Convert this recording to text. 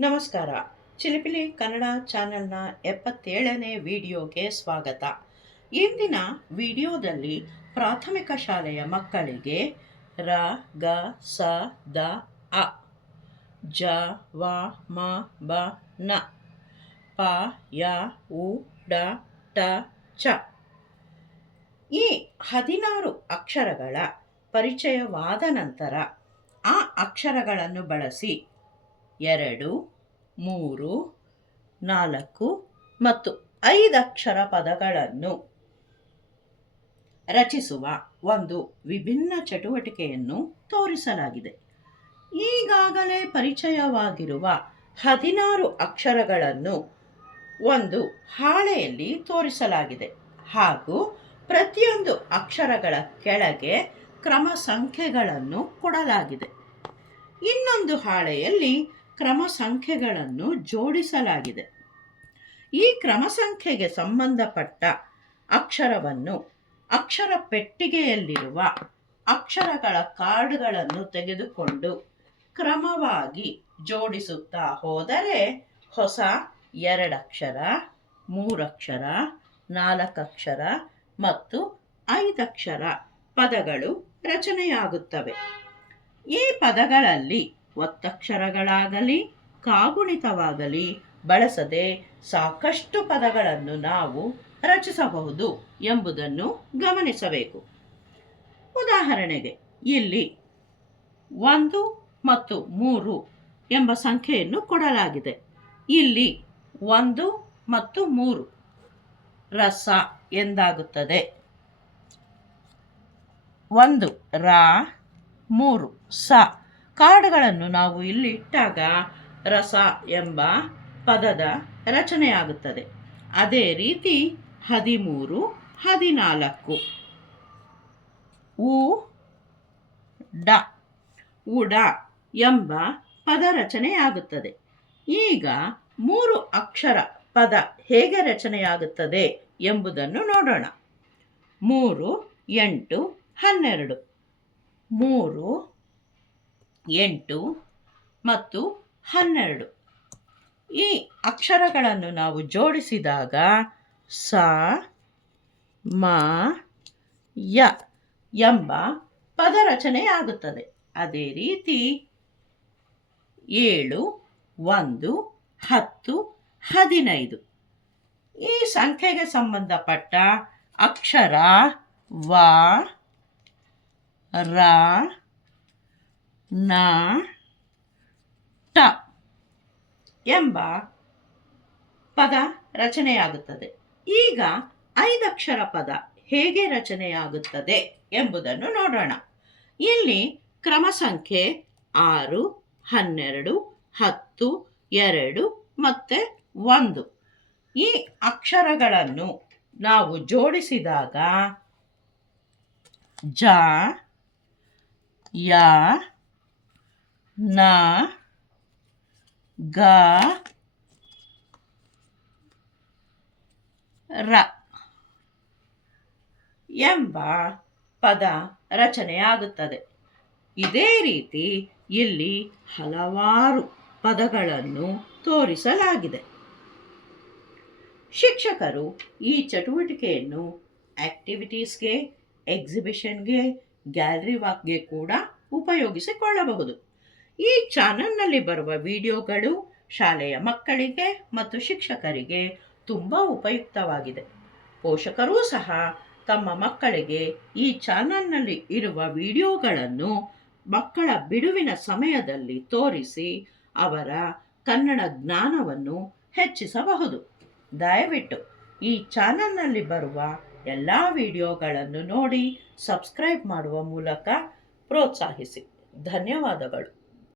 ನಮಸ್ಕಾರ. ಚಿಲಿಪಿಲಿ ಕನ್ನಡ ಚಾನೆಲ್ನ ಎಪ್ಪತ್ತೇಳನೇ ವಿಡಿಯೋಗೆ ಸ್ವಾಗತ. ಇಂದಿನ ವಿಡಿಯೋದಲ್ಲಿ ಪ್ರಾಥಮಿಕ ಶಾಲೆಯ ಮಕ್ಕಳಿಗೆ ರ, ಗ, ಸ, ದ, ಅ, ಜ, ವ, ಮ, ಬ, ನ, ಪ, ಯ, ಉ, ಡ, ಟ, ಚ. ಈ ಹದಿನಾರು ಅಕ್ಷರಗಳ ಪರಿಚಯವಾದ ನಂತರ ಆ ಅಕ್ಷರಗಳನ್ನು ಬಳಸಿ ಎರಡು, ಮೂರು, ನಾಲ್ಕು ಮತ್ತು ಐದಕ್ಷರ ಪದಗಳನ್ನು ರಚಿಸುವ ಒಂದು ವಿಭಿನ್ನ ಚಟುವಟಿಕೆಯನ್ನು ತೋರಿಸಲಾಗಿದೆ. ಈಗಾಗಲೇ ಪರಿಚಯವಾಗಿರುವ ಹದಿನಾರು ಅಕ್ಷರಗಳನ್ನು ಒಂದು ಹಾಳೆಯಲ್ಲಿ ತೋರಿಸಲಾಗಿದೆ ಹಾಗೂ ಪ್ರತಿಯೊಂದು ಅಕ್ಷರಗಳ ಕೆಳಗೆ ಕ್ರಮ ಸಂಖ್ಯೆಗಳನ್ನು ಕೊಡಲಾಗಿದೆ. ಇನ್ನೊಂದು ಹಾಳೆಯಲ್ಲಿ ಕ್ರಮ ಸಂಖ್ಯೆಗಳನ್ನು ಜೋಡಿಸಲಾಗಿದೆ. ಈ ಕ್ರಮ ಸಂಖ್ಯೆಗೆ ಸಂಬಂಧಪಟ್ಟ ಅಕ್ಷರವನ್ನು ಅಕ್ಷರ ಪೆಟ್ಟಿಗೆಯಲ್ಲಿರುವ ಅಕ್ಷರಗಳ ಕಾರ್ಡ್ಗಳನ್ನು ತೆಗೆದುಕೊಂಡು ಕ್ರಮವಾಗಿ ಜೋಡಿಸುತ್ತಾ ಹೋದರೆ ಹೊಸ ಎರಡಕ್ಷರ, ಮೂರಕ್ಷರ, ನಾಲ್ಕಕ್ಷರ ಮತ್ತು ಐದಕ್ಷರ ಪದಗಳು ರಚನೆಯಾಗುತ್ತವೆ. ಈ ಪದಗಳಲ್ಲಿ ಒತ್ತಕ್ಷರಗಳಾಗಲಿ, ಕಾಗುಣಿತವಾಗಲಿ ಬಳಸದೆ ಸಾಕಷ್ಟು ಪದಗಳನ್ನು ನಾವು ರಚಿಸಬಹುದು ಎಂಬುದನ್ನು ಗಮನಿಸಬೇಕು. ಉದಾಹರಣೆಗೆ, ಇಲ್ಲಿ ಒಂದು ಮತ್ತು ಮೂರು ಎಂಬ ಸಂಖ್ಯೆಯನ್ನು ಕೊಡಲಾಗಿದೆ. ಇಲ್ಲಿ ಒಂದು ಮತ್ತು ಮೂರು. ರಸ ಎಂದಾಗುತ್ತದೆ. ಒಂದು, ರಾ, ಮೂರು, ಸ. ಕಾರ್ಡ್ಗಳನ್ನು ನಾವು ಇಲ್ಲಿ ಇಟ್ಟಾಗ ರಸ ಎಂಬ ಪದದ ರಚನೆಯಾಗುತ್ತದೆ. ಅದೇ ರೀತಿ ಹದಿಮೂರು, ಹದಿನಾಲ್ಕು. ಉ ಡ ಉಡ ಎಂಬ ಪದ ರಚನೆಯಾಗುತ್ತದೆ. ಈಗ ಮೂರು ಅಕ್ಷರ ಪದ ಹೇಗೆ ರಚನೆಯಾಗುತ್ತದೆ ಎಂಬುದನ್ನು ನೋಡೋಣ. ಮೂರು, ಎಂಟು, ಹನ್ನೆರಡು. ಮೂರು ಎಂಟು ಮತ್ತು ಹನ್ನೆರಡು. ಈ ಅಕ್ಷರಗಳನ್ನು ನಾವು ಜೋಡಿಸಿದಾಗ ಸ, ಮ, ಯ ಎಂಬ ಪದರಚನೆ ರಚನೆಯಾಗುತ್ತದೆ ಅದೇ ರೀತಿ ಏಳು, ಒಂದು, ಹತ್ತು, ಹದಿನೈದು. ಈ ಸಂಖ್ಯೆಗೆ ಸಂಬಂಧಪಟ್ಟ ಅಕ್ಷರ ವ, ರ ನ, ಟ ಎಂಬ ಪದ ರಚನೆಯಾಗುತ್ತದೆ. ಈಗ ಐದಕ್ಷರ ಪದ ಹೇಗೆ ರಚನೆಯಾಗುತ್ತದೆ ಎಂಬುದನ್ನು ನೋಡೋಣ. ಇಲ್ಲಿ ಕ್ರಮ ಸಂಖ್ಯೆ ಆರು, ಹನ್ನೆರಡು, ಹತ್ತು, ಎರಡು ಮತ್ತು ಒಂದು. ಈ ಅಕ್ಷರಗಳನ್ನು ನಾವು ಜೋಡಿಸಿದಾಗ ಜ, ಯ ನ, ಗ, ರ. ಎಂಬ ಪದ ರಚನೆಯಾಗುತ್ತದೆ. ಇದೇ ರೀತಿ ಇಲ್ಲಿ ಹಲವಾರು ಪದಗಳನ್ನು ತೋರಿಸಲಾಗಿದೆ. ಶಿಕ್ಷಕರು ಈ ಚಟುವಟಿಕೆಯನ್ನು ಆಕ್ಟಿವಿಟೀಸ್ಗೆ, ಎಕ್ಸಿಬಿಷನ್ಗೆ, ಗ್ಯಾಲರಿ ವಾಕ್ಗೆ ಕೂಡ ಉಪಯೋಗಿಸಿಕೊಳ್ಳಬಹುದು. ಈ ಚಾನಲ್ನಲ್ಲಿ ಬರುವ ವಿಡಿಯೋಗಳು ಶಾಲೆಯ ಮಕ್ಕಳಿಗೆ ಮತ್ತು ಶಿಕ್ಷಕರಿಗೆ ತುಂಬ ಉಪಯುಕ್ತವಾಗಿದೆ. ಪೋಷಕರೂ ಸಹ ತಮ್ಮ ಮಕ್ಕಳಿಗೆ ಈ ಚಾನಲ್ನಲ್ಲಿ ಇರುವ ವಿಡಿಯೋಗಳನ್ನು ಮಕ್ಕಳ ಬಿಡುವಿನ ಸಮಯದಲ್ಲಿ ತೋರಿಸಿ ಅವರ ಕನ್ನಡ ಜ್ಞಾನವನ್ನು ಹೆಚ್ಚಿಸಬಹುದು. ದಯವಿಟ್ಟು ಈ ಚಾನಲ್ನಲ್ಲಿ ಬರುವ ಎಲ್ಲ ವಿಡಿಯೋಗಳನ್ನು ನೋಡಿ ಸಬ್ಸ್ಕ್ರೈಬ್ ಮಾಡುವ ಮೂಲಕ ಪ್ರೋತ್ಸಾಹಿಸಿ. ಧನ್ಯವಾದಗಳು.